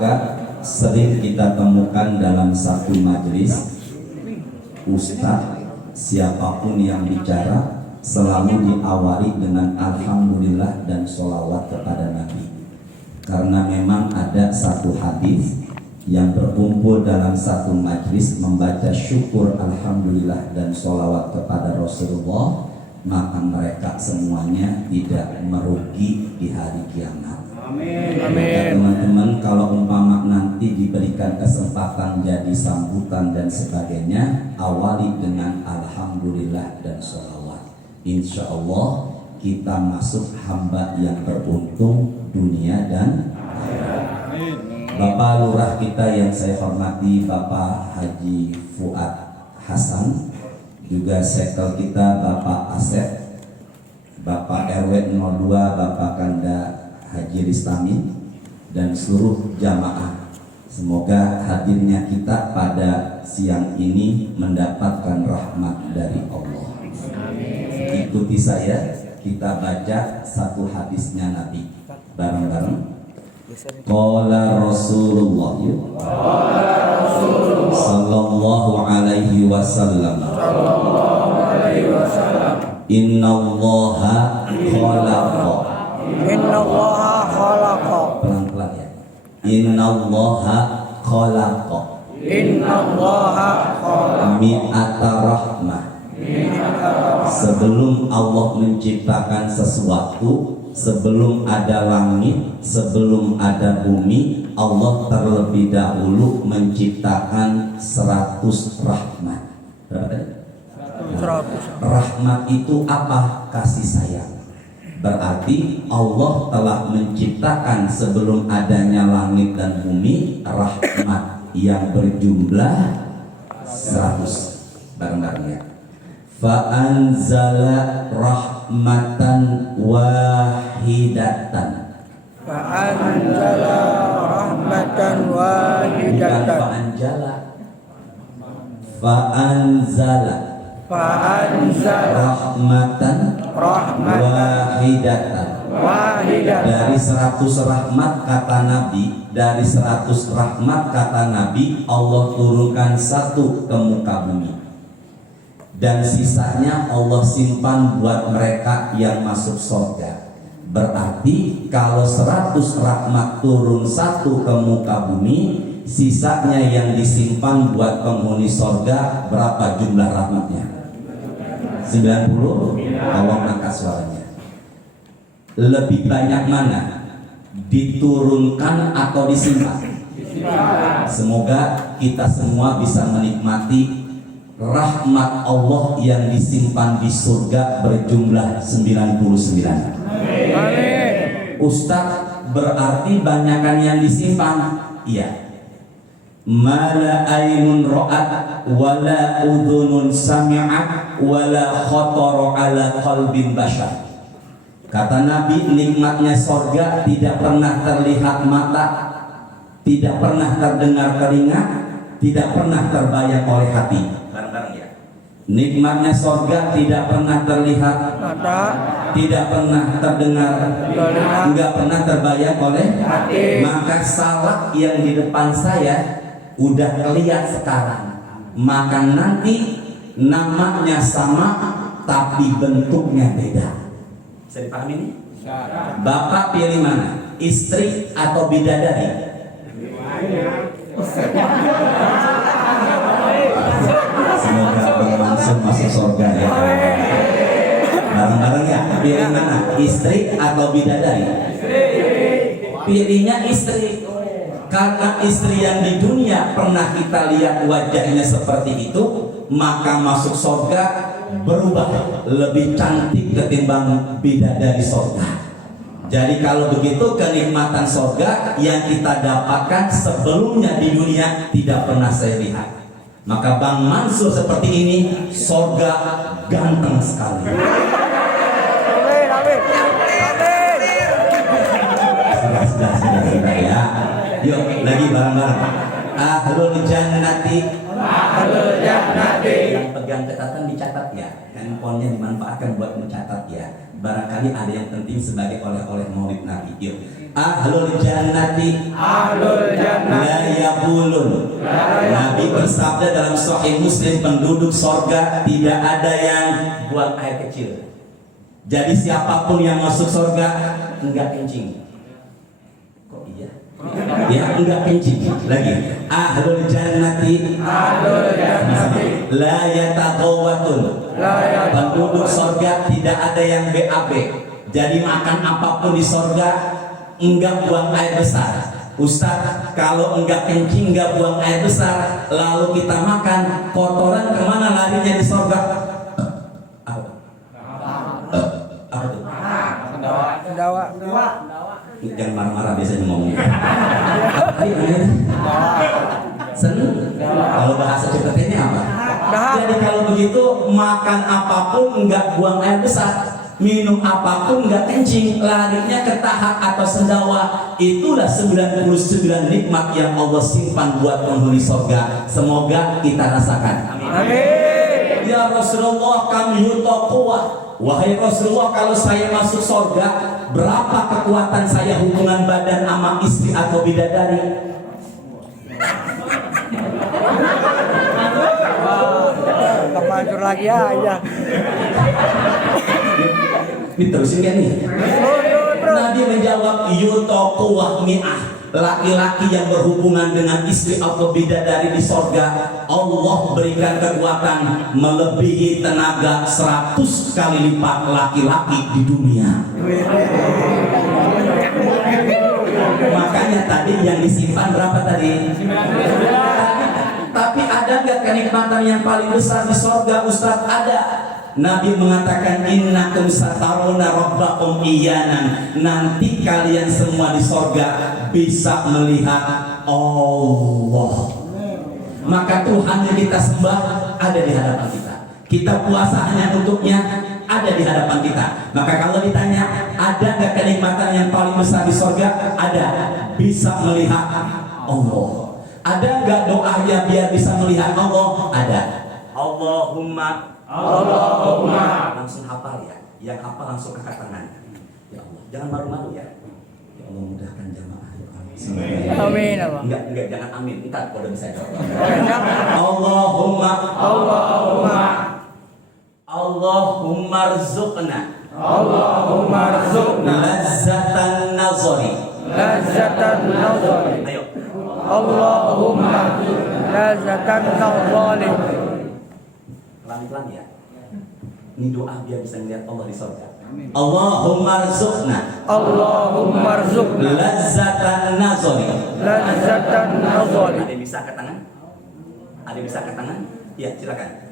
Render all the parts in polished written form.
Maka sering kita temukan dalam satu majelis, ustaz siapapun yang bicara selalu diawali dengan alhamdulillah dan sholawat kepada Nabi. Karena memang ada satu hadis yang berkumpul dalam satu majlis membaca syukur alhamdulillah dan sholawat kepada Rasulullah, maka mereka semuanya tidak merugi di hari kiamat. Amin. Ya, teman-teman, kalau umpama nanti diberikan kesempatan jadi sambutan dan sebagainya, awali dengan alhamdulillah dan sholawat. Insya Allah kita masuk hamba yang beruntung dunia dan akhirat. Bapak Lurah kita yang saya hormati, Bapak Haji Fuad Hasan, juga sekel kita Bapak Asep, Bapak RW 02 Bapak Kanda Haji Ristami, dan seluruh jamaah. Semoga hadirnya kita pada siang ini mendapatkan rahmat dari Allah. Ikuti saya, kita baca satu hadisnya Nabi bareng-bareng. Qala Rasulullah sallallahu alaihi wasallam, Innallaha khalaqa. Pelan-pelan ya. Innallaha khalaqa mi'ata rahmah. Sebelum Allah menciptakan sesuatu, sebelum ada langit, sebelum ada bumi, Allah terlebih dahulu menciptakan 100 rahmat. Berapa tadi? Rahmat itu apa? Kasih sayang. Berarti Allah telah menciptakan sebelum adanya langit dan bumi rahmat yang berjumlah 100. Bareng-bareng ya. Fa'anzala rahmatan wahidatan. Fa'anzala rahmatan wahidatan. Bukan fa'anjala. Fa'anzala rahmatan wahidatan. Dari 100 rahmat kata Nabi, dari 100 rahmat kata Nabi, Allah turunkan satu ke muka bumi. Dan sisanya Allah simpan buat mereka yang masuk surga. Berarti kalau 100 rahmat turun satu ke muka bumi, sisanya yang disimpan buat penghuni surga, berapa jumlah rahmatnya? 90? Tolong angkat suaranya. Lebih banyak mana? Diturunkan atau disimpan? Semoga kita semua bisa menikmati rahmat Allah yang disimpan di surga berjumlah 99. Amin. Ustaz, berarti banyakan yang disimpan? Iya. Mala ainun ra'at wala udhunun sami'at wala khatara ala qalbin bashar. Kata Nabi, nikmatnya surga tidak pernah terlihat mata, tidak pernah terdengar telinga, tidak pernah terbayang oleh hati. Bareng-bareng ya. Nikmatnya surga tidak pernah terlihat Mata, tidak pernah terdengar, telinga, enggak pernah terbayang oleh hati. Maka salak yang di depan saya udah kelihatan sekarang, maka nanti namanya sama tapi bentuknya beda. Bisa dipahami ini? Bapak pilih mana? Istri atau bidadari? Semoga langsung masuk surga ya. Bareng-bareng ya. Pilih mana? Istri atau bidadari? Pilihnya istri. Karena istri yang di dunia pernah kita lihat wajahnya seperti itu, maka masuk surga berubah lebih cantik ketimbang bidadari surga. Jadi kalau begitu kenikmatan surga yang kita dapatkan sebelumnya di dunia tidak pernah saya lihat. Maka Bang Mansur seperti ini, surga ganteng sekali. Sudah ya. Yuk lagi bareng-bareng. Ahlul jannati. Yang pegang catatan dicatat ya. Handphonenya dimanfaatkan buat mencatat ya. Barangkali ada yang penting sebagai oleh-oleh maulid Nabi. Yuk. Ahlul jannati. yabulun. Nabi bersabda dalam Sahih Muslim, penduduk sorga tidak ada yang buang air kecil. Jadi siapapun yang masuk sorga enggak kencing. Kok iya? Ya enggak kencing. Lagi, ahlul jannati la yatagawatun. Penduduk sorga tidak ada yang BAB. Jadi makan apapun di sorga enggak buang air besar. Ustaz, kalau enggak kencing, enggak buang air besar, lalu kita makan, kotoran kemana larinya di sorga? Apa tuh? Dawa. Jangan marah-marah, biasanya ngomong. Seneng? Kalau bahasa cepetnya apa? Jadi kalau begitu, makan apapun enggak buang air besar, minum apapun enggak kencing, larinya ke tahap atau sendawa. Itulah 99 nikmat yang Allah simpan buat penghuni surga. Semoga kita rasakan. Amin. Ya Rasulullah, kami yutaqwa. Wahai Rasulullah, kalau saya masuk surga, berapa kekuatan saya hubungan badan sama istri atau bidadari? Kemanjur lagi aja. Ini terusin kan nih? Nabi menjawab, yutaqwa mi'ah. Laki-laki yang berhubungan dengan istri atau bidadari di sorga, Allah berikan kekuatan melebihi tenaga 100 kali lipat laki-laki di dunia. Makanya tadi yang disimpan berapa tadi? Tapi ada nggak kenikmatan yang paling besar di sorga, Ustaz? Ada. Nabi mengatakan, innakum sataruna rabbakum iyanan. Nanti kalian semua di sorga bisa melihat Allah. Maka Tuhan yang kita sembah ada di hadapan kita. Kita puasa hanya untuknya, ada di hadapan kita. Maka kalau ditanya, ada nggak kenikmatan yang paling besar di sorga? Ada. Bisa melihat Allah. Ada nggak doanya biar bisa melihat Allah? Ada. Allahumma langsung hafal ya. Yang hafal langsung angkat tangan. Ya Allah, jangan malu-malu ya. Ya Allah, mudahkan jamaah. Amin. Enggak, jangan amin. Entar kalau bisa jawab. Allahumma rzuqna lazzatan nazari. Ayo. Allahumma lazatan nazari. Pelan-pelan ya. Ini doa biar bisa melihat Allah di surga. Allahumma rzuqna lazzatan nazari. Ada yang bisa angkat tangan? Ada yang bisa angkat tangan? Ya, silakan.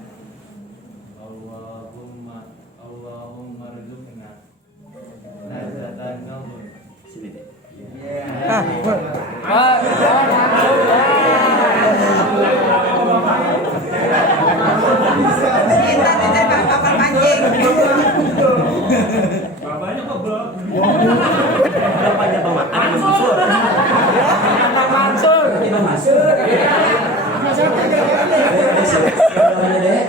Allahumma rzuqna lazzatan nazari. Sini deh. Bapaknya kok bro? Bapaknya bawa. Ada Mas Mansur. Bang Mansur. Ini Bang Mansur. Namanya deh.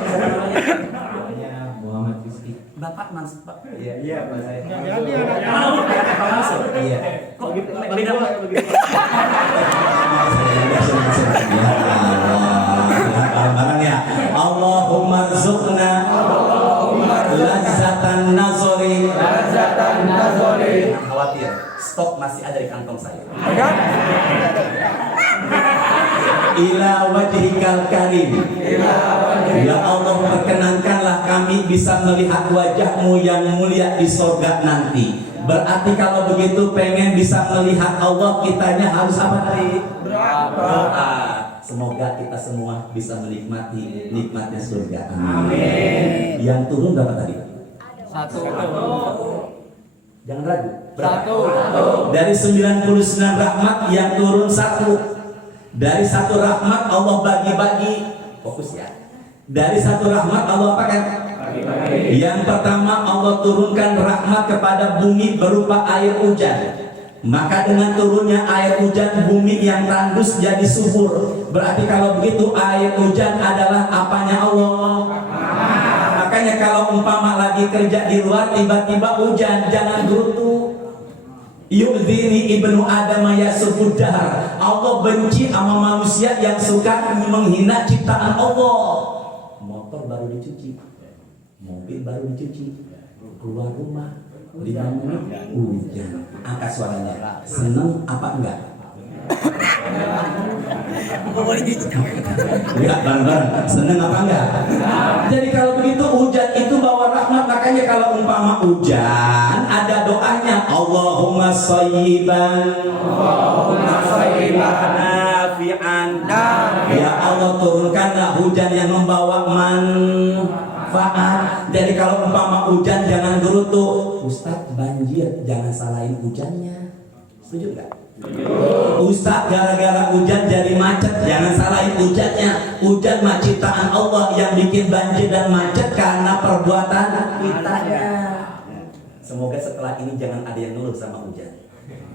Muhammad Rizki. Bapak Mansur. Pak. Iya, Pak saya. Pak Mansur. Iya. Kok beda Pak? Ya Allah. Barang ya. Allahumma rzuqna lazzatan nazari. Jangan khawatir, stok masih ada di kantong saya. Ila wajhikal karim. Ya Allah, perkenankanlah kami bisa melihat wajahmu yang mulia di surga nanti. Berarti kalau begitu pengen bisa melihat Allah, kitanya harus apa tadi? Berdoa. Semoga kita semua bisa menikmati nikmatnya surga. Amin. Yang turun berapa tadi? Satu. Jangan ragu. Berapa? Dari 99 rahmat yang turun satu. Dari satu rahmat Allah bagi-bagi. Fokus ya. Dari satu rahmat Allah apa kan? Yang pertama, Allah turunkan rahmat kepada bumi berupa air hujan. Maka dengan turunnya air hujan, bumi yang tandus jadi subur. Berarti kalau begitu air hujan adalah apanya Allah. Makanya kalau umpama lagi kerja di luar tiba-tiba hujan, jangan gerutu. Yu'dzini ibnu Adam yasubud dahar. Allah benci sama manusia yang suka menghina ciptaan Allah. Motor baru dicuci, mobil baru dicuci, keluar rumah 5 menit hujan. Angkat suaranya. Seneng apa enggak? Enggak, bang. Seneng apa enggak? Jadi kalau begitu hujan itu bawa rahmat. Makanya kalau umpama hujan ada doanya, Allahumma shayyiban nafi'an. Ya Allah, turunkanlah hujan yang membawa manfaat. Jadi kalau umpama hujan jangan gerutu. Ustadz, banjir, jangan salahin hujannya. Setuju enggak? Ustaz, gara-gara hujan jadi macet, jangan salahin hujannya. Hujan mah ciptaan Allah, yang bikin banjir dan macet karena perbuatan kitanya. Semoga setelah ini jangan ada yang ngeluh sama hujan.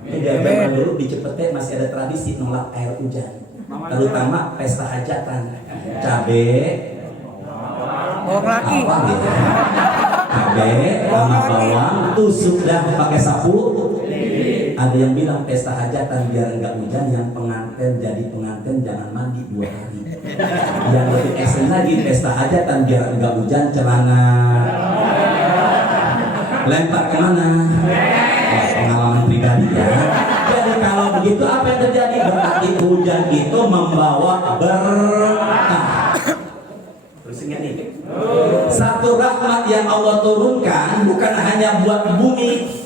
Dari zaman dulu di Cepete masih ada tradisi nolak air hujan, terutama pesta hajatan. Cabe, Orang laki. apa gitu? Cabe sama bawang tusuk dah pakai sapu. Ada yang bilang pesta hajatan biar enggak hujan, yang pengantin jadi pengantin jangan mandi 2 hari. Yang lebih ekstrim lagi, pesta hajatan biar enggak hujan, celana lempar kemana? Wah, pengalaman pribadi ya. Jadi kalau begitu apa yang terjadi? Berarti hujan itu membawa berkah. Terus ingat nih, satu rahmat yang Allah turunkan bukan hanya buat bumi.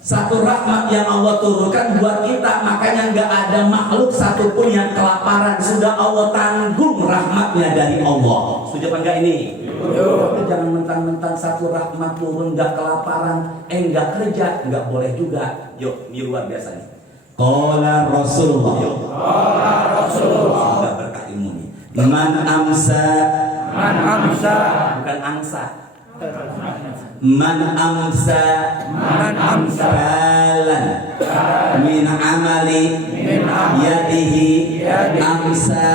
Satu rahmat yang Allah turunkan buat kita. Makanya nggak ada makhluk satupun yang kelaparan. Sudah Allah tanggung rahmatnya dari Allah. Setuju apa enggak ini? Tapi jangan mentang-mentang satu rahmat turun nggak kelaparan, nggak kerja, nggak boleh juga. Yuk, ini luar biasa nih. Qala Rasulullah. Sudah berkah ilmu nih. Man amsa bukan angsa. Man amsa balan min amali yadihi amsa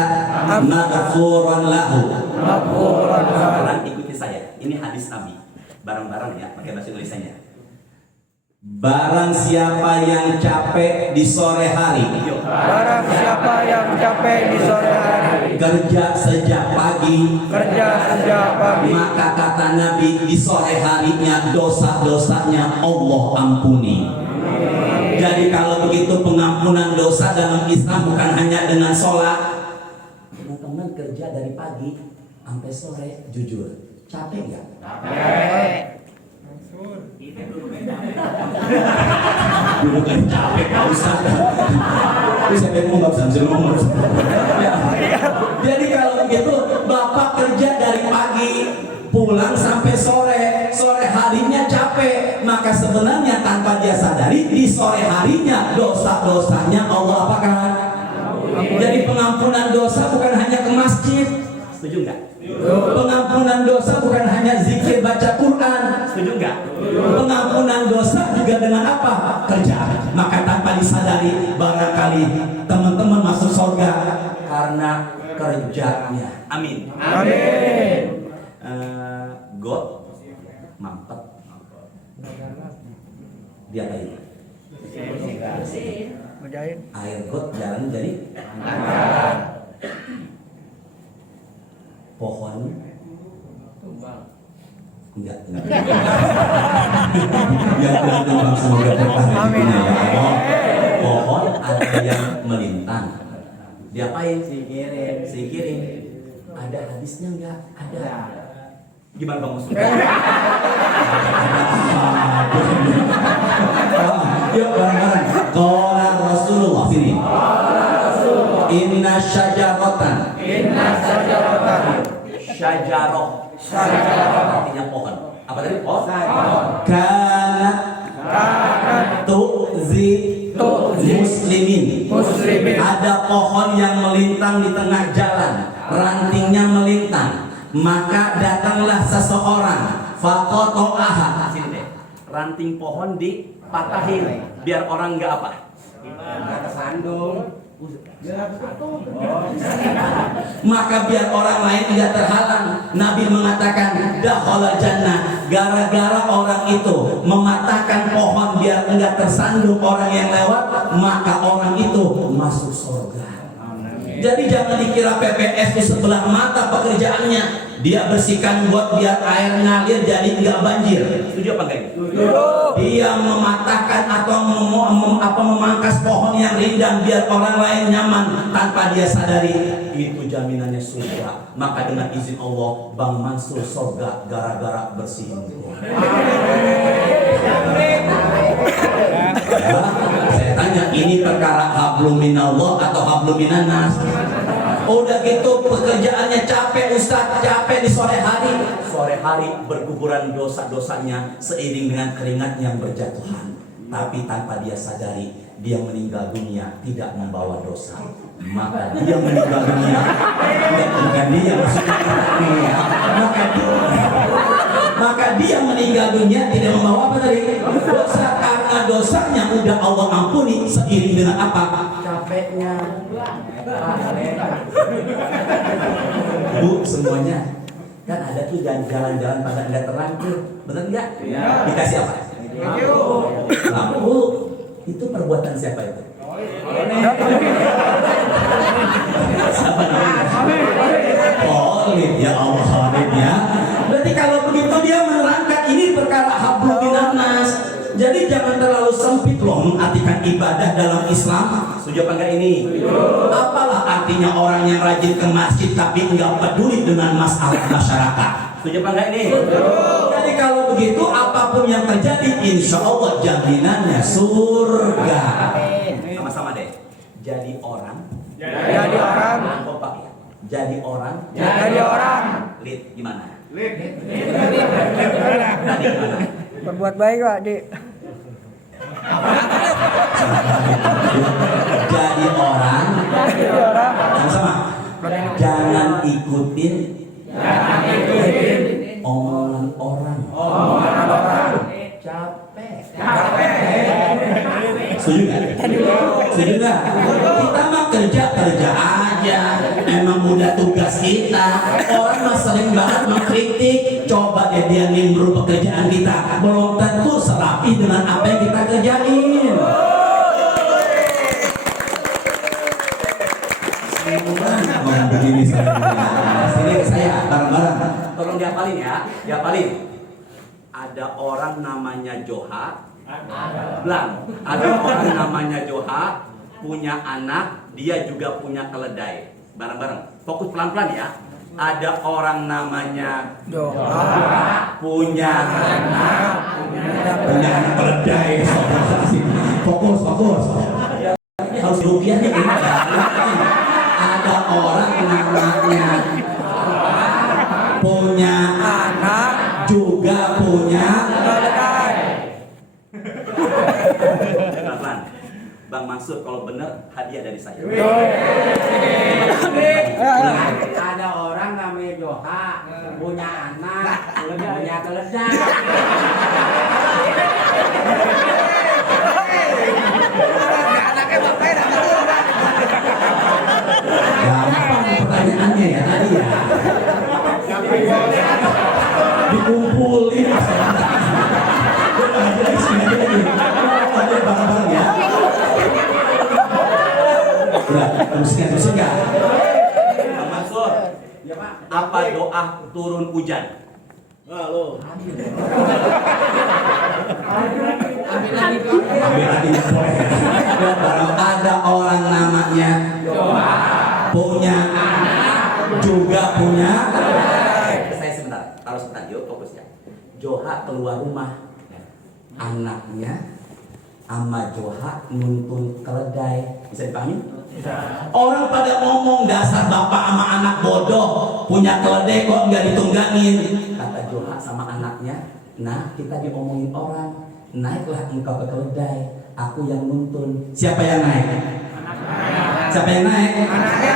maghfuran lahu. Sekarang ikuti saya. Ini hadis Nabi. Bareng-bareng ya, pakai bahasa Indonesianya. Barang siapa yang capek di sore hari, Barang siapa yang capek di sore hari, kerja sejak pagi, maka kata Nabi di sore harinya dosa-dosanya Allah ampuni. Jadi kalau begitu pengampunan dosa dalam Islam bukan hanya dengan sholat. Teman-teman kerja dari pagi sampai sore, jujur capek nggak? Dulu kan capek, Pak Ustaz. Tapi saya mau nggak bisa ngomong. Jadi kalau begitu Bapak kerja dari pagi pulang sampai sore harinya capek, maka sebenarnya tanpa dia sadari di sore harinya dosa-dosanya Allah apakan? Jadi pengampunan dosa bukan hanya ke masjid, setuju nggak? Pengampunan dosa bukan hanya zikir baca Quran, setuju nggak? Pengampunan dosa juga dengan apa? Kerja. Maka tanpa disadari barangkali teman-teman masuk surga karena kerjanya. Amin. God mampet. Dia apa ini? Air got jalan jadi pohon enggak tumbang, semoga berkah rezekinya ya Allah. Pohon ada yang melintang, diapain? Sikirin. Ada hadisnya enggak? Ada. Gimana Bang Mus? Yuk bareng-bareng. Qala Rasulullah, sini. Inna syajaratan. Syajaroh artinya pohon. Apa tadi? Pohon. Kana tu'zi muslimin. Ada pohon yang melintang di tengah jalan, rantingnya melintang. Maka datanglah seseorang, faqata'aha. Sini deh. Ranting pohon dipatahin biar orang nggak apa? Nggak kesandung. Maka biar orang lain tidak terhalang. Nabi mengatakan dakhala jannah. Gara-gara orang itu mematahkan pohon biar enggak tersandung orang yang lewat, maka orang itu masuk surga. Jadi jangan dikira PPS itu sebelah mata pekerjaannya. Dia bersihkan got biar air ngalir jadi enggak banjir. Setuju apa enggak? Dia mematahkan atau memangkas pohon yang rindang biar orang lain nyaman tanpa dia sadari. Itu jaminannya surga. Maka dengan izin Allah, Bang Mansur surga gara-gara bersihin got. Saya tanya, ini perkara hablum minallah atau hablum minannas? Udah gitu pekerjaannya capek Ustaz, capek di sore hari. Sore hari berguguran dosa-dosanya seiring dengan keringat yang berjatuhan. Tapi tanpa dia sadari, dia meninggal dunia tidak membawa dosa. Maka dia meninggal dunia bukan dia maksudnya ya. Maka dia meninggal dunia tidak membawa apa tadi? Dosa, karena dosanya udah Allah ampuni seiring dengan apa? Capeknya. Bu, semuanya kan ada tuh jalan-jalan pada Anda terlanjur, benar nggak? Ya. Dikasih apa? Lampu. Itu perbuatan siapa itu? Siapa namanya? Khalid, ya Allah, Khalid ya. Berarti kalau begitu dia menerangkan ini perkara hablum minannas. Jadi jangan terlalu sempit loh mengartikan ibadah dalam Islam. Setuju apa enggak ini? Apalah artinya orang yang rajin ke masjid tapi enggak peduli dengan masalah masyarakat. Setuju apa enggak ini? Jadi kalau begitu apapun yang terjadi insya Allah jaminannya surga. Sama-sama deh. Jadi orang. Jadi orang. Kompak ya. Jadi orang. Jadi orang. Lid gimana? Lid. Tadi gimana? Berbuat baik Pak Dik. Jadi orang. Jadi orang. Sama-sama. Jangan ikutin omongan orang. Capek. Setuju nggak? Setuju nggak? Kita mah kerja aja. Emang mudah tugas kita. Orang mah sering banget mengkritik. Coba deh dia nimbrung pekerjaan kita. Belum tentu serapi dengan apa yang kita kerjain. Ngomong begini saya. Sini ke saya bareng-bareng. Tolong diapalin ya. Diapalin. Ada orang namanya Joha. Blang. Ada orang namanya Joha, punya anak, dia juga punya keledai. Bareng-bareng. Fokus pelan-pelan ya. Ada orang namanya Doa. punya anak keledai. Fokus. Ini harus rupiah nih. Ada orang namanya punya Anak. juga punya Keledai. pelan-pelan. Bang Mansur kalau benar hadiah dari saya. Ada orang namanya Joha, punya anak, punya keledai. Gampang pertanyaannya ya tadi ya. Dikumpulin. Ada barang-barang ya. Udah, terusin nggak? Bang Mansur, Ya Pak. apa doa turun hujan? Ambil lagi ya, boleh. Kalau ada orang namanya punya juga punya. Saya sebentar, taruh sebentar, yuk fokus ya. Joha keluar rumah, anaknya sama Joha nuntun keledai. Bisa dipahami? Orang pada ngomong dasar bapak sama anak bodoh, punya keledai kok nggak ditunggangin. Kata Joha sama anaknya, nah kita diomongin orang, naiklah engkau ke keledai, aku yang nuntun. Siapa yang naik? Siapa yang naik?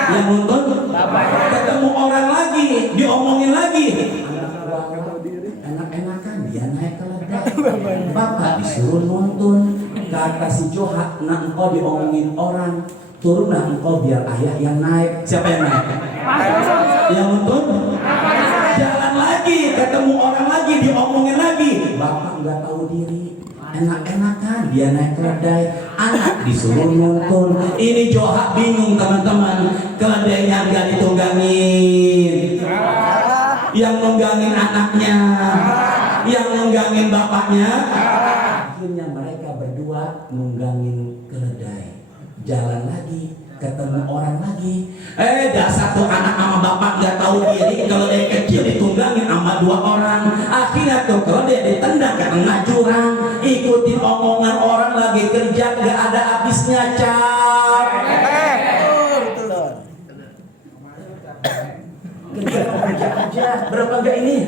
Yang nuntun? Ketemu orang lagi, diomongin lagi. Enak-enakan dia naik keledai, bapak disuruh nuntun. Kata si Joha, nah engkau diomongin orang, turunlah engkau biar ayah yang naik. Siapa yang naik? Yang nuntun? Jalan lagi, ketemu orang lagi, diomongin lagi. Bapak nggak tahu diri, enak-enakan dia naik keledai, anak disuruh nuntun. Ini Johak bingung teman-teman, keledainya gak ditunggangin, yang nunggangin anaknya, yang nunggangin bapaknya. Akhirnya mereka berdua nunggangin keledai, jalan lagi, ketemu orang lagi. Dasar tuh anak sama bapak gak tahu diri, keledai kecil ditunggangin sama 2 orang. Akhirnya tuh keledai ditendang ke tengah jurang. Ikutin omongan orang lagi kerja gak ada habisnya, Cap. Kerja. Berapa enggak ini?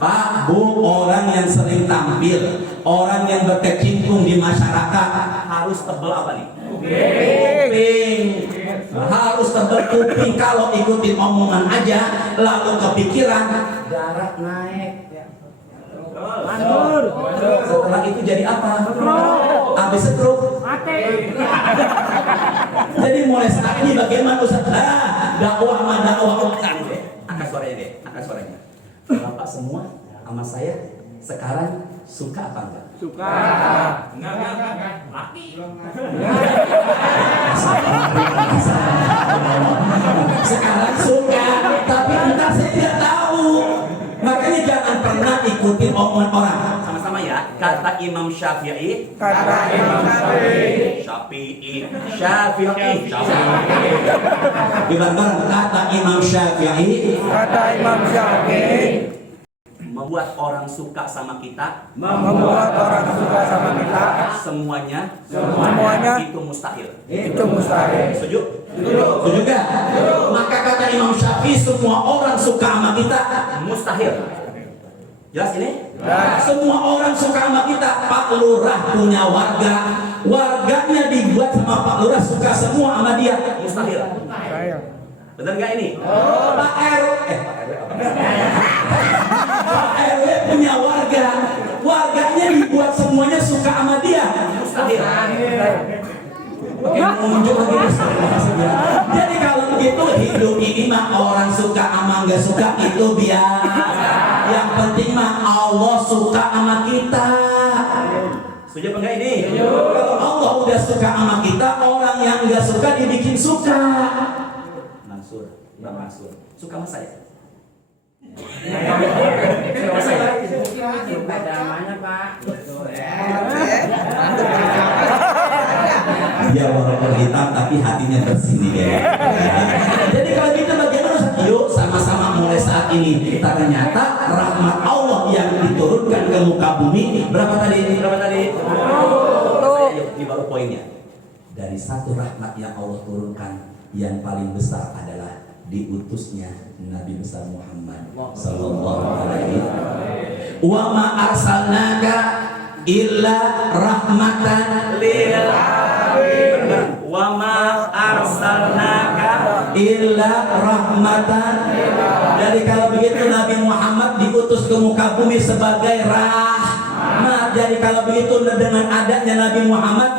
Pak, Bu, orang yang sering tampil, orang yang berkecimpung di masyarakat harus tebel apa nih? Kuping. Harus tebel kuping. Kalau ikutin omongan aja lalu kepikiran, darah naik. Mandur. Setelah itu jadi apa? Habis stroke. Mati. Jadi mulai saat ini bagaimana Ustaz? Dakwah. Angkat suaranya deh, angkat suaranya. Bapak semua sama saya sekarang suka apa enggak? Suka. Enggak. Laki. Sekarang suka, tapi entar saya tidak tahu. Makanya jangan pernah ikutin omongan orang. Sama-sama ya. Kata Imam Syafi'i. Bareng-bareng kata Imam Syafi'i. Membuat orang suka sama kita. Semuanya itu mustahil. Setuju? Setuju gak? Maka kata Imam Syafi'i, semua orang suka sama kita mustahil. Jelas ini? Semua orang suka sama kita. Pak Lurah punya warga, warganya dibuat sama Pak Lurah suka semua sama dia, mustahil. Benar gak ini? Pak RW punya warga, warganya dibuat semuanya suka sama dia, mustahil. Jadi kalau begitu hidup ini mah orang suka sama nggak suka itu biasa. Yang penting mah Allah suka sama kita. Setuju apa enggak ini? Kalau Allah udah suka sama kita, orang yang nggak suka dibikin suka. Bang Mansur, suka sama saya? Suka sama saya? Suka damanya Pak. Dia walaupun hitam tapi hatinya bersih nih. Jadi kalau gitu bagaimana Ustaz? Yuk sama-sama mulai saat ini. Ternyata rahmat Allah yang diturunkan ke muka bumi berapa tadi? Yuk, ini baru poinnya. Dari satu rahmat yang Allah turunkan, yang paling besar adalah diutusnya Nabi besar Muhammad sallallahu alaihi wasallam. Wa ma arsalnaka illa rahmatan lil alamin. Wa ma arsalnaka illa rahmatan. Jadi kalau begitu Nabi Muhammad diutus ke muka bumi sebagai rahmat. Jadi kalau begitu dengan adanya Nabi Muhammad,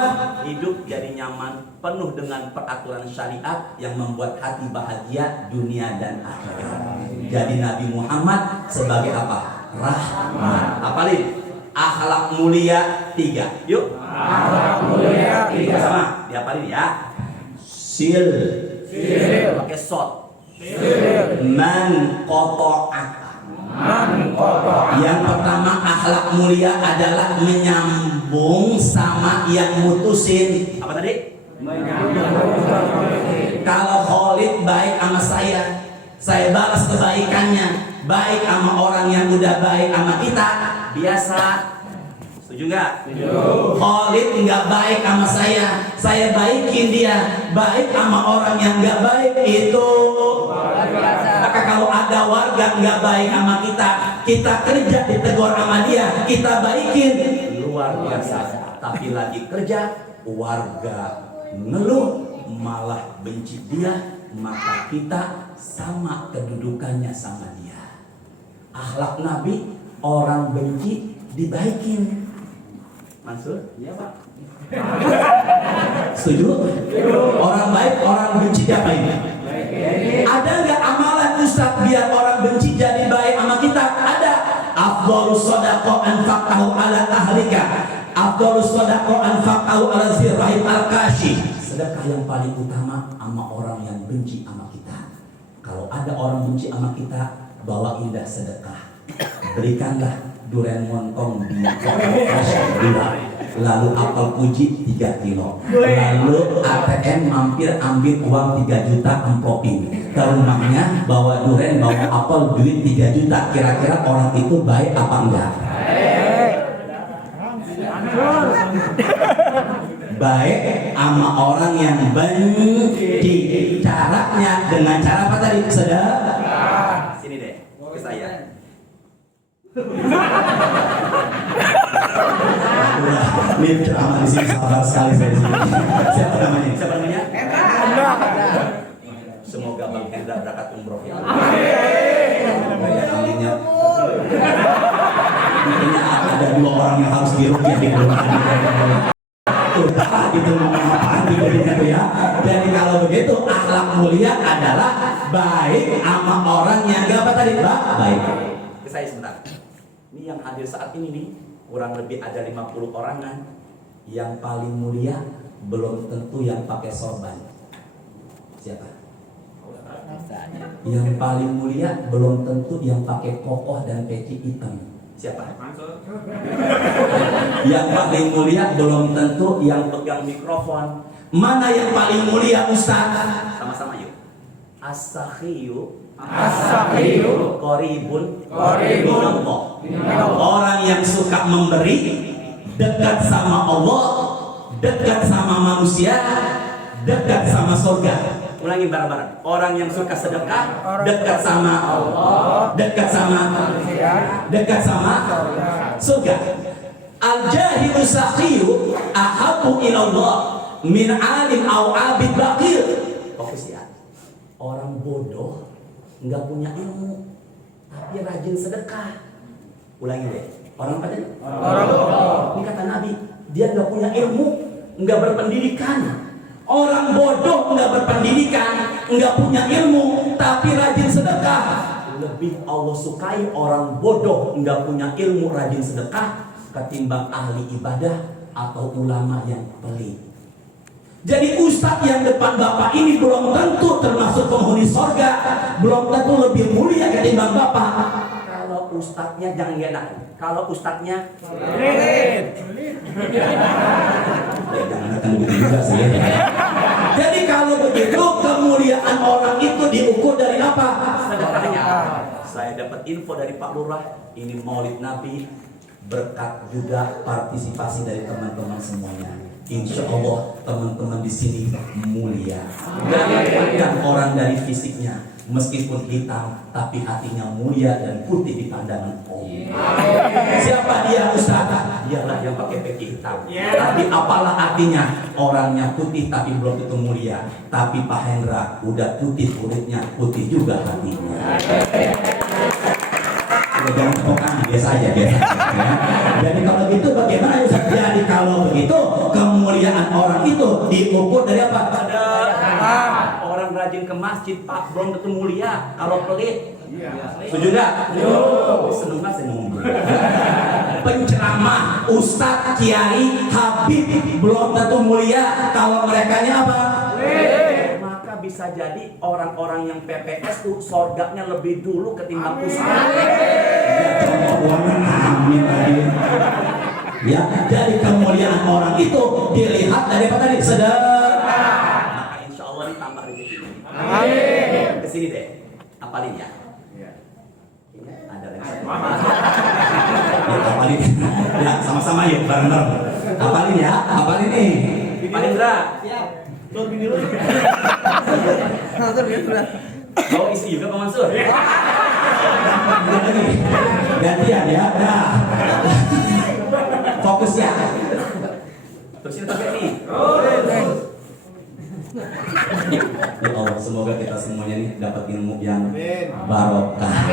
hidup jadi nyaman, penuh dengan peraturan syariat yang membuat hati bahagia dunia dan akhirat. Jadi Nabi Muhammad sebagai apa? Rahmat. Apalin? Akhlak mulia 3. Yuk. Akhlak mulia 3. Sama, diapalin ya. Sil. Pakai sot. Man qata'aka. Yang pertama akhlak mulia adalah menyambung sama yang mutusin. Apa tadi? Kalau Khalid baik sama saya balas kebaikannya. Baik sama orang yang udah baik sama kita, biasa. Setuju nggak? Khalid nggak baik sama saya baikin dia. Baik sama orang yang nggak baik itu. Maka kalau ada warga nggak baik sama kita kerja ditegur sama dia, kita baikin, luar biasa. Tapi lagi kerja, warga ngeluh malah benci dia, maka kita sama kedudukannya sama dia. Akhlak Nabi, orang benci dibaikin. Mansur? Iya Pak. Setuju? Orang baik, orang benci diapain? Ada nggak amalan Ustaz biar orang benci jadi baik sama kita? Ada. Afdhalus shadaqah anfaqtahu ala ahlika. Afdhalus shadaqah anfaqahu ala zirrahim al-kashi. Sedekah yang paling utama sama orang yang benci sama kita. Kalau ada orang benci sama kita, bawa indah sedekah. Berikanlah durian montong di dua, lalu apel puji 3 kilo, lalu ATM mampir ambil uang 3 juta amplopin ke rumahnya, bawa durian, bawa apel, duit 3 juta. Kira-kira orang itu baik apa enggak? Baik sama orang yang benci. Caranya dengan cara apa tadi? Sedekah. Sini deh, ke saya. Ini ceramah di sini sabar sekali saya di sini. Siapa namanya? Siapa namanya? Hendra. Semoga Bang Hendra berangkat umroh ya. Amin. Aminnya. Intinya ada 2 orang yang harus diruqyah di rumah. Itu apaan itu ya. Jadi kalau begitu akhlak mulia adalah baik sama orang yang apa tadi baik. Saya sebentar. Ini yang hadir saat ini nih kurang lebih ada 50 orangan. Yang paling mulia belum tentu yang pakai sorban. Siapa? Yang paling mulia belum tentu yang pakai kokoh dan peci hitam. Siapa? Yang paling mulia belum tentu yang pegang mikrofon. Mana yang paling mulia Ustaz? Sama-sama yuk. As-sakhiyu qaribun minallah. Orang yang suka memberi, dekat sama Allah, dekat sama manusia, dekat sama surga. Ulangi bareng-bareng. Orang yang suka sedekah, dekat sama Allah, dekat sama manusia, dekat sama surga. Al-jahilu sakhiyu ahabbu ilallah min alim aw abid baqir. Fokus ya. Orang bodoh nggak punya ilmu tapi rajin sedekah. Ulangi deh. Orang apa tadi? Orang bodoh. Ini kata Nabi, dia nggak punya ilmu, nggak berpendidikan. Orang bodoh nggak berpendidikan, nggak punya ilmu, tapi rajin sedekah. Lebih Allah sukai orang bodoh nggak punya ilmu rajin sedekah ketimbang ahli ibadah atau ulama yang pelit. Jadi ustadz yang depan bapak ini belum tentu termasuk penghuni sorga, belum tentu lebih mulia ketimbang bapak. Kalau ustadznya jangan enak, kalau ustadznya jadi kalau begitu kemuliaan orang itu diukur dari apa? Sedekahnya. Saya dapat info dari Pak Lurah, ini Maulid Nabi, berkat juga partisipasi dari teman-teman semuanya. Insya Allah teman-teman di sini mulia. Dan orang dari fisiknya meskipun hitam tapi hatinya mulia dan putih di pandangan Allah. Siapa dia Ustaz? Dialah yang pakai peci hitam. Tapi apalah artinya? Orangnya putih tapi belum tentu mulia. Tapi Pak Hendra udah putih kulitnya, putih juga hatinya. Jangan tepuk tangan, biasa aja ya. Jadi kalau gitu bagaimana Ustaz? Jadi kalau begitu kemuliaan orang itu diukur dari apa? Ada orang rajin ke masjid Pak belum tentu mulia kalau pelit. Setuju nggak? Seneng nggak seneng? Penceramah, ustadz, kiai, habib belum tentu mulia kalau merekanya apa? Maka bisa jadi orang-orang yang PPS tuh sorganya lebih dulu ketimbang ustadz. Ya, dari kemuliaan orang itu dilihat dari apa tadi? Sedekah. Maka insya Allah ditambah rezeki. Amin. Kesini deh, apalin ya. Ada lagi. Apalin. Ya, sama-sama yuk bareng-bareng. Apalin ya, apalin nih. Pak Hendra. Siap. Tur bini lu. Tur bini lu. Oh, isi juga Pak Mansur. Gantian ya. Nah. Fokus ya. Terusin pakai nih. Ya Allah, semoga kita semuanya nih dapat ilmu yang barokah.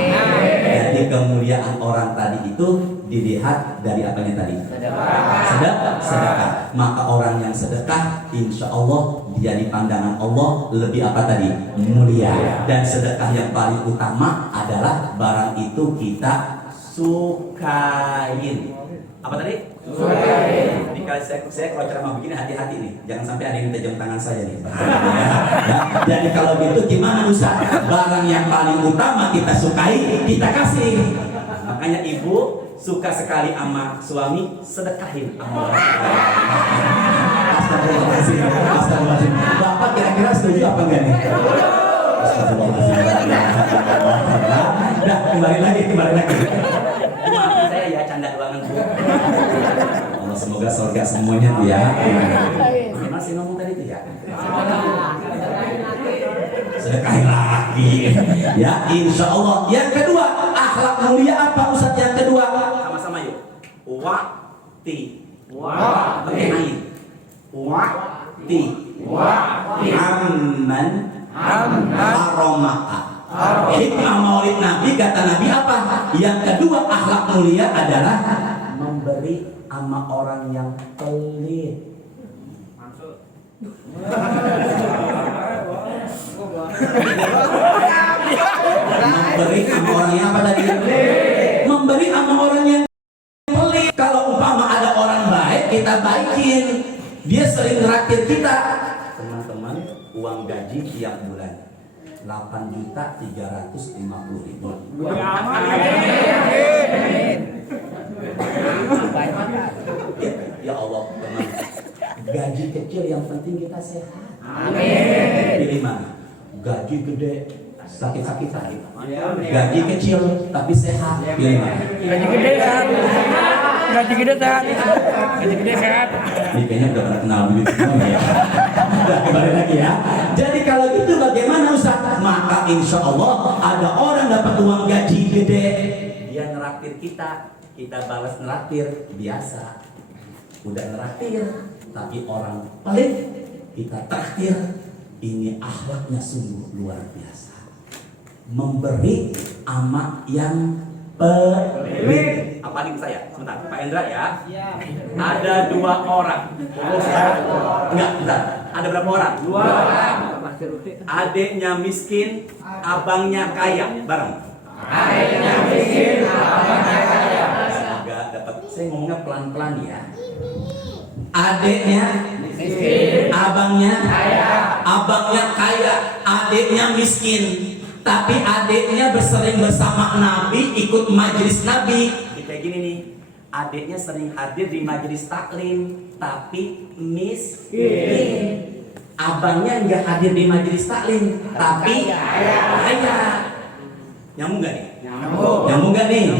Jadi kemuliaan orang tadi itu dilihat dari apanya tadi? Sedekah. Maka orang yang sedekah, insya Allah dia di pandangan Allah lebih apa tadi? Mulia. Dan sedekah yang paling utama adalah barang itu kita sukain. Apa tadi? Ini kali saya kalau ceramah begini hati-hati nih, jangan sampai ada yang minta jam tangan saya nih. Ya, jadi kalau gitu gimana Ustaz? Barang yang paling utama kita sukai, kita kasih. Makanya ibu suka sekali sama suami, sedekahin sama orang. Astagfirullahaladzim, astagfirullahaladzim. Bapak kira-kira setuju apa enggak nih? Astagfirullahaladzim. Nah, kembali lagi. Maafin saya ya, canda doangan Bu. Allah semoga surga semuanya Bu ya. Gimana sih ngomong tadi tuh ya? Sedekahin lagi. Ya, insya Allah. Yang kedua, akhlak mulia apa Ustaz yang kedua? Sama-sama yuk. Waqti. Pakai ain. Waqti. Amman. Aromaka. Hikmah maulid Nabi, kata Nabi apa? Yang kedua akhlak mulia adalah memberi sama orang yang pelit. Memberi sama orang yang apa tadi? Memberi sama orang yang pelit. Kalau umpama ada orang baik, kita baikin. Dia sering ngeraktir kita. Teman-teman, uang gaji tiap bulan 8.350.000. Ya Allah, teman. Gaji kecil yang penting kita sehat. Pilih mana? Gaji gede, sakit-sakitan. Gaji kecil tapi sehat. Pilih mana? Gaji gede sehat. Gaji gede sehat. Gaji gede sehat. Ini kayaknya udah pernah kenal duit semua ya. Udah kembali lagi ya. Jadi kalau gitu bagaimana Ustaz? Maka insya Allah ada orang dapat uang gaji gede, dia neraktir kita balas neraktir biasa. Udah neraktir, tapi orang pelit kita traktir. Ini akhlaknya sungguh luar biasa. Memberi ama yang pelit. Apa nih saya? Sebentar, Pak Endra ya. Ada 2 orang. Enggak, bentar. Ada berapa orang? 2 orang. Adiknya miskin, abangnya kaya. Bareng. Adiknya miskin, abangnya kaya. Enggak dapat. Saya ngomongnya pelan-pelan ya. Adiknya miskin, abangnya kaya, adiknya miskin. Tapi adiknya bersering bersama Nabi, ikut majelis Nabi. Kayak gini nih, adiknya sering hadir di majelis taklim, tapi miskin. Abangnya nggak hadir di majelis taklim, tapi kaya. Nyambung nggak nih? Nyambung nggak nih?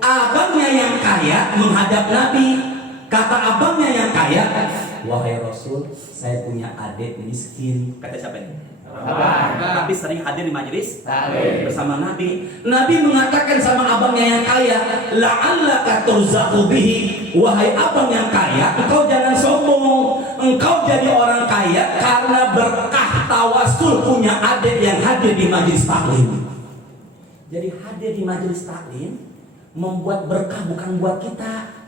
Abangnya yang kaya menghadap Nabi. Kata abangnya yang kaya, wahai Rasul, saya punya adik miskin. Kata siapa ini? Tapi sering hadir di majelis bersama Nabi. Nabi mengatakan sama abangnya yang kaya, la'allaka turzaqu bihi. Wahai abang yang kaya, engkau jangan sombong. Engkau jadi orang kaya karena berkah tawasul punya adik yang hadir di majelis taklim. Jadi hadir di majelis taklim membuat berkah bukan buat kita.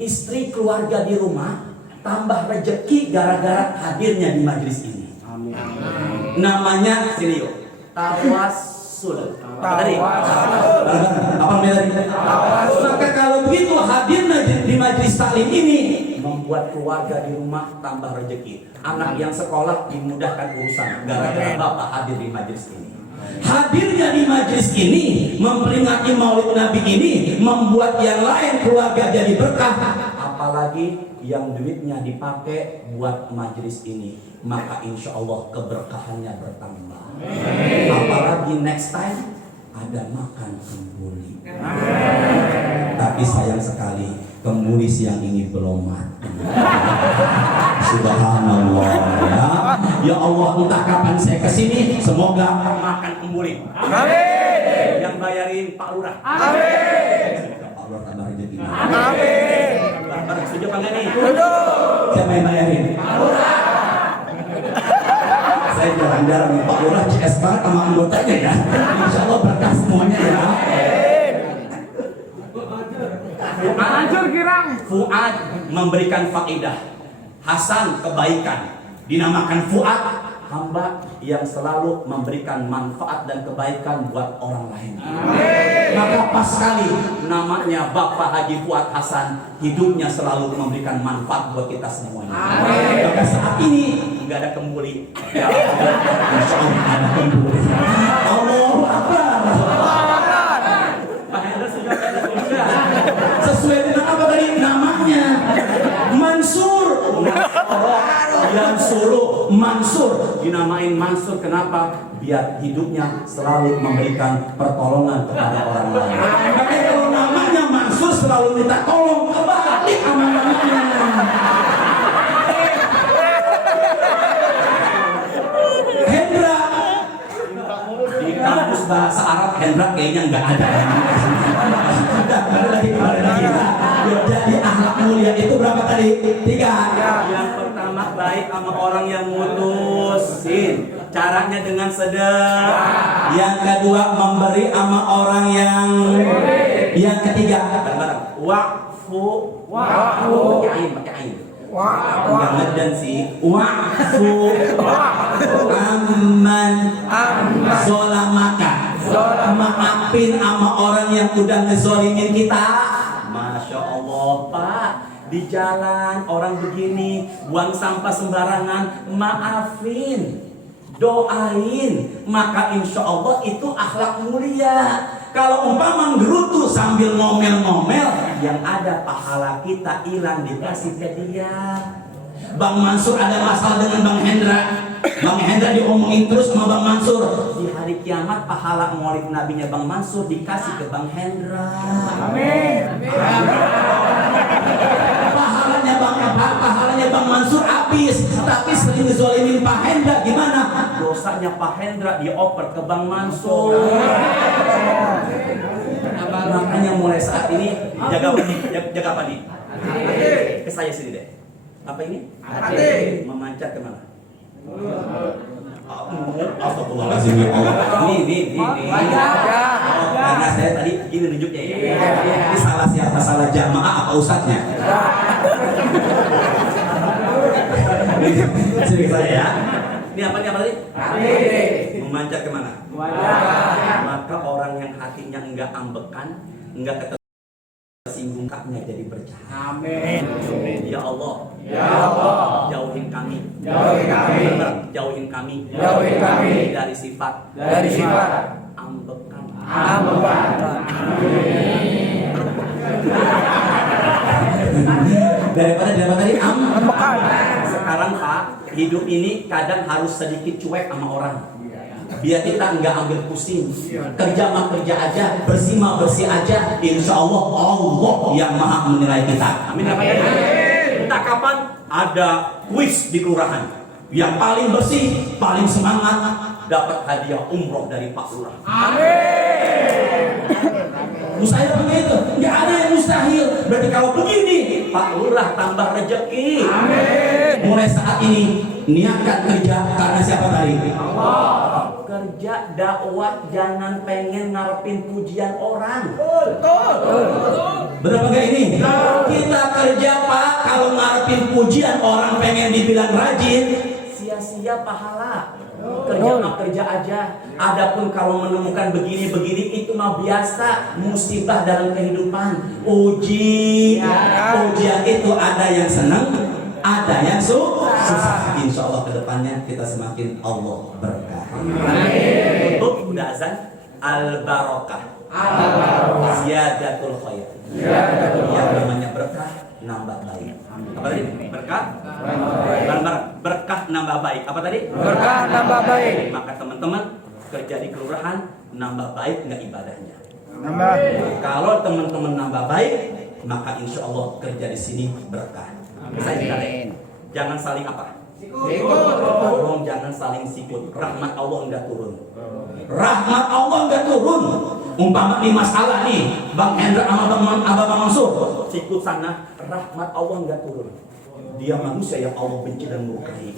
Istri keluarga di rumah tambah rezeki gara-gara hadirnya di majelis ini. Amin. Namanya sini yuk, tawasul. Apa tadi? Apa tadi? Maka kalau begitu hadirnya di majelis taklim ini membuat keluarga di rumah tambah rezeki. Anak yang sekolah dimudahkan urusan gara-gara bapak hadir di majelis ini. Hadirnya di majelis ini memperingati Maulid Nabi ini membuat yang lain keluarga jadi berkah. Apalagi yang duitnya dipakai buat majelis ini, maka insya Allah keberkahannya bertambah. Apalagi next time ada makan kembuli. Tapi sayang sekali kembuli siang ini belum mati. Subhanallah ya. Ya Allah, entah kapan saya kesini, semoga makan kembuli. Amin. Yang bayarin Pak Lurah. Amin. Pak Lurah tambah rezeki. Amin. Bapak setuju apa enggak nih? Setuju. Siapa yang bayarin? Pak Lurah. Saya jarang-jarang nih Pak Lurah CS banget sama anggotanya ya. Insya Allah berkah semuanya ya. Fuad memberikan faedah, Hasan kebaikan, dinamakan Fuad, hamba yang selalu memberikan manfaat dan kebaikan buat orang lain. Maka pas sekali namanya Bapak Haji Fuad Hasan, hidupnya selalu memberikan manfaat buat kita semuanya. Maka saat ini nggak ada kembuli. Ya, insya Allah ada kembuli. Allahu Akbar. Pak Hendra sudah. Sesuai dengan apa tadi namanya? Mansur. Yansuru, Mansur, dinamain Mansur kenapa? Biar hidupnya selalu memberikan pertolongan kepada orang lain. Makanya kalau namanya Mansur selalu minta tolong, balik sama namanya. Hendra, di kampus bahasa Arab Hendra kayaknya nggak ada. Sudah, kembali lagi. Jadi akhlak mulia itu berapa tadi? 3. Yang pertama baik sama orang yang mutusin, caranya dengan sedekah. Yang kedua memberi sama orang yang. Yang ketiga wakfu. Pakai ain. Enggak ngedan sih. Wakfu aman zolamaka. Maafin sama orang yang udah ngezolimin kita. Masya Allah Pak, di jalan orang begini buang sampah sembarangan, maafin, doain, maka insya Allah itu akhlak mulia. Kalau umpama gerutu sambil ngomel-ngomel, yang ada pahala kita hilang dikasih ke dia. Bang Mansur ada masalah dengan Bang Hendra. Bang Hendra diomongin terus sama Bang Mansur. Di hari kiamat pahala maulid nabinya Bang Mansur dikasih ke Bang Hendra. Amin. Pahalanya Bang Mansur habis, tapi sering zolimin Pak Hendra gimana? Dosanya Pak Hendra dioper ke Bang Mansur. Makanya mulai saat ini jaga apa nih? Ke saya sini deh. Apa ini? Hati. Memancat kemana? Astagfirullahaladzim ya Allah. Nih. Karena saya tadi begini nunjuknya ya. Ini salah siapa? Salah jamaah apa ustadznya? Sini saya ya. Ini apa tadi? Hati. Memancat kemana? Maka orang yang hatinya enggak ambekan, enggak tersinggung, kaknya jadi bercahaya. Amin. Ya Allah. Jauhin kami. Jauhin kami dari sifat ambekan. Daripada tadi ambekan. Sekarang Pak, hidup ini kadang harus sedikit cuek sama orang. Biar kita enggak ambil pusing. Kerja mah kerja aja, bersih mah bersih aja. Insya Allah yang maha menilai kita. Amin. Entah kapan ada kuis di kelurahan. Yang paling bersih, paling semangat dapat hadiah umroh dari Pak Lurah. Amin. Mustahil begitu, nggak ada yang mustahil. Berarti kalau begini, Pak Lurah tambah rezeki. Amin. Mulai saat ini niatkan kerja karena siapa tadi? Allah. Kerja dakwah jangan pengen ngarepin pujian orang. Benar gak ini? Kita kerja Pak kalau ngarepin pujian orang pengen dibilang rajin, sia-sia pahala. Kerja mah kerja aja. Adapun kalau menemukan begini-begini itu mah biasa, musibah dalam kehidupan. Ujian itu ada yang senang, ada yang susah. Insya Allah kedepannya kita semakin Allah berkah. Untuk udah azan al-barokah, ziyadatul khair. Yang namanya berkah nambah baik. Apa tadi? Berkah? Berkah nambah baik. Apa tadi? Berkah nambah baik. Maka teman-teman kerja di kelurahan nambah baik nggak ibadahnya? Nambah. Kalau teman-teman nambah baik, maka insya Allah kerja di sini berkah. Saya dikatakan, jangan saling apa? Sikut. Tolong jangan saling sikut. Rahmat Allah enggak turun. Rahmat Allah enggak turun. Umpama di masalah nih, Bang Hendra sama Bang Mansur sikut sana, rahmat Allah enggak turun. Dia manusia yang Allah benci dan murkai.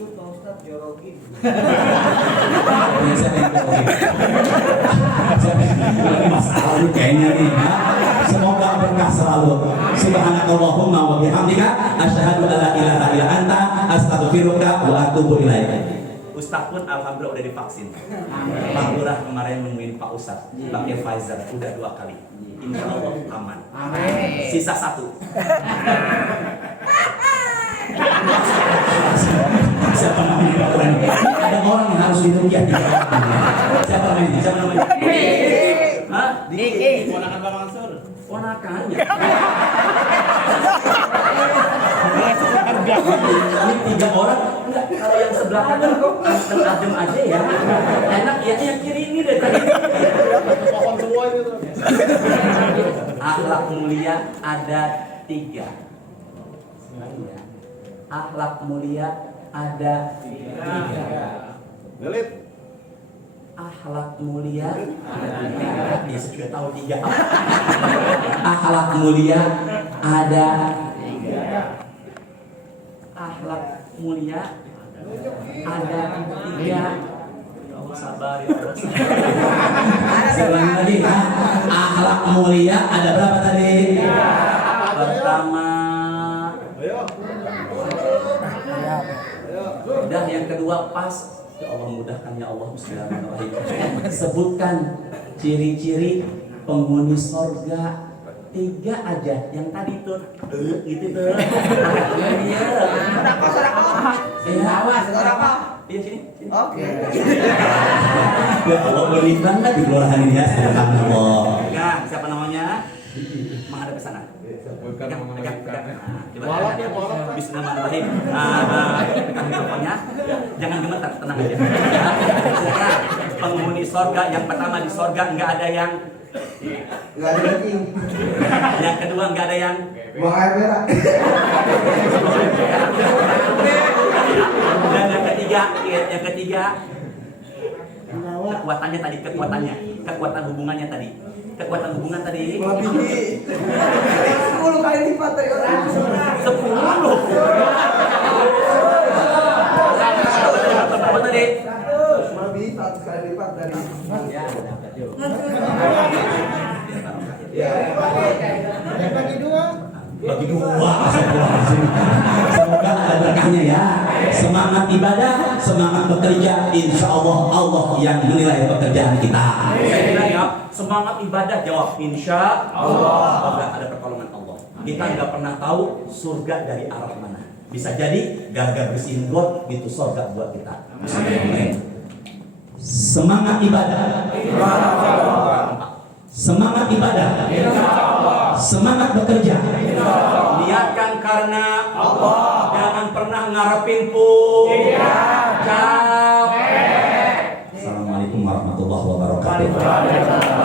Masalah ini kayaknya nih. Semoga berkah selalu. Subhanakallahumma wa bihamdika asyhadu an la ilaha illa anta astaghfiruka wa atubu ilaik. Ustadz pun alhamdulillah udah divaksin. Pak Lurah kemarin nemuin Pak Ustadz pakai Pfizer udah 2 kali. Insya Allah aman. Sisa 1. Siapa namanya? Ada orang yang harus dirugiah. Siapa namanya? Siapa namanya? Hah? Diki. Ponakan Bang Mansur. Ponakannya. Ini 3 orang. Enggak, kalau yang sebelah kanan kok adem aja ya. Enak ya yang kiri ini deh tadi. Pohon semua itu. Akhlak mulia ada 3. Akhlak mulia ada 3. Belit. Akhlak mulia ya sudah tahu 3. Akhlak mulia ada 3. Akhlak mulia ada 3. Allah sabar ya Allah. Sekali lagi, akhlak mulia ada berapa tadi? Pertama. Ayo. Udah, yang kedua pas. Ya Allah mudahkan ya Allah. Bismillahirrahmanirrahim. Sebutkan ciri-ciri penghuni sorga. 3 aja. Yang tadi tuh gitu tuh. Iya. Awas, apa? Iya sini. Oke. Ya Allah beri banget di kelurahan ini ya. Subhanallah. Nah, siapa namanya? Menghadap ke sana. Pegang. Bolot ya, bolot. Bismillahirrahmanirrahim. Pegang mikrofonnya. Jangan gemetar, tenang aja. Nah, penghuni sorga yang pertama di sorga nggak ada yang. Nggak ada kencing. Yang kedua nggak ada yang. Buang air merah. Dan yang ketiga kekuatan hubungannya tadi. Kekuatan hubungan tadi. Melebihi 10 kali lipat dari orang. 10. Apa tadi? Melebihi 100 kali lipat dari. Bagi dua. Semoga ada berkahnya ya. Semangat ibadah, semangat bekerja, insya Allah Allah yang menilai pekerjaan kita. Saya bilang ya, semangat ibadah jawab insya Allah. Ada pertolongan Allah. Kita nggak pernah tahu surga dari arah mana. Bisa jadi gara-gara bersihin got itu surga buat kita. Semangat ibadah. Semangat ibadah. Semangat bekerja. Niatkan karena Allah. Jangan pernah ngarepin capek. Assalamualaikum warahmatullahi wabarakatuh.